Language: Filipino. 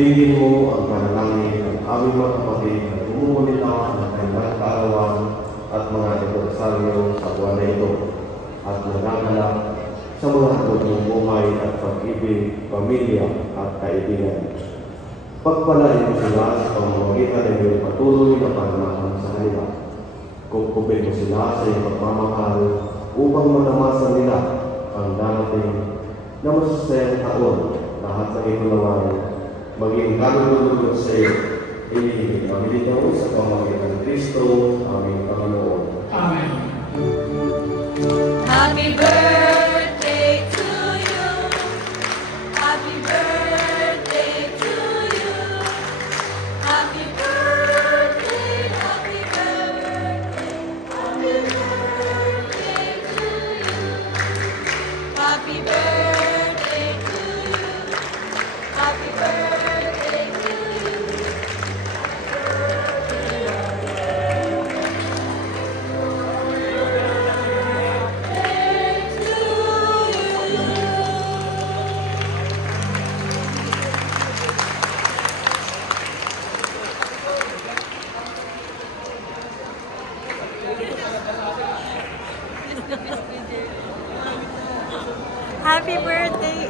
Dinggin mo ang panalangin ng aming mga kapatid na tumumulita ng kanilang kaarawan at mga anibersaryo sa buwan na ito at nangangalap sa mga hantong buhay at pag-ibig, pamilya at kaibigan. Pagpalain mo sila sa pamamagitan ng iyong patuloy na pananahan sa kanila. Kupkupin mo sila sa iyong pagmamahal upang matamasan nila ang darating na masasayang taon lahat ng ikulaway. Maging kalulunod sa iyo, inihiling namin ito sa pamamagitan ng Kristo, aming Panginoon. Amen. Happy birthday to you. Happy birthday to you. Happy birthday, happy birthday, happy birthday to you. Happy birthday to you. Happy birthday. Happy birthday,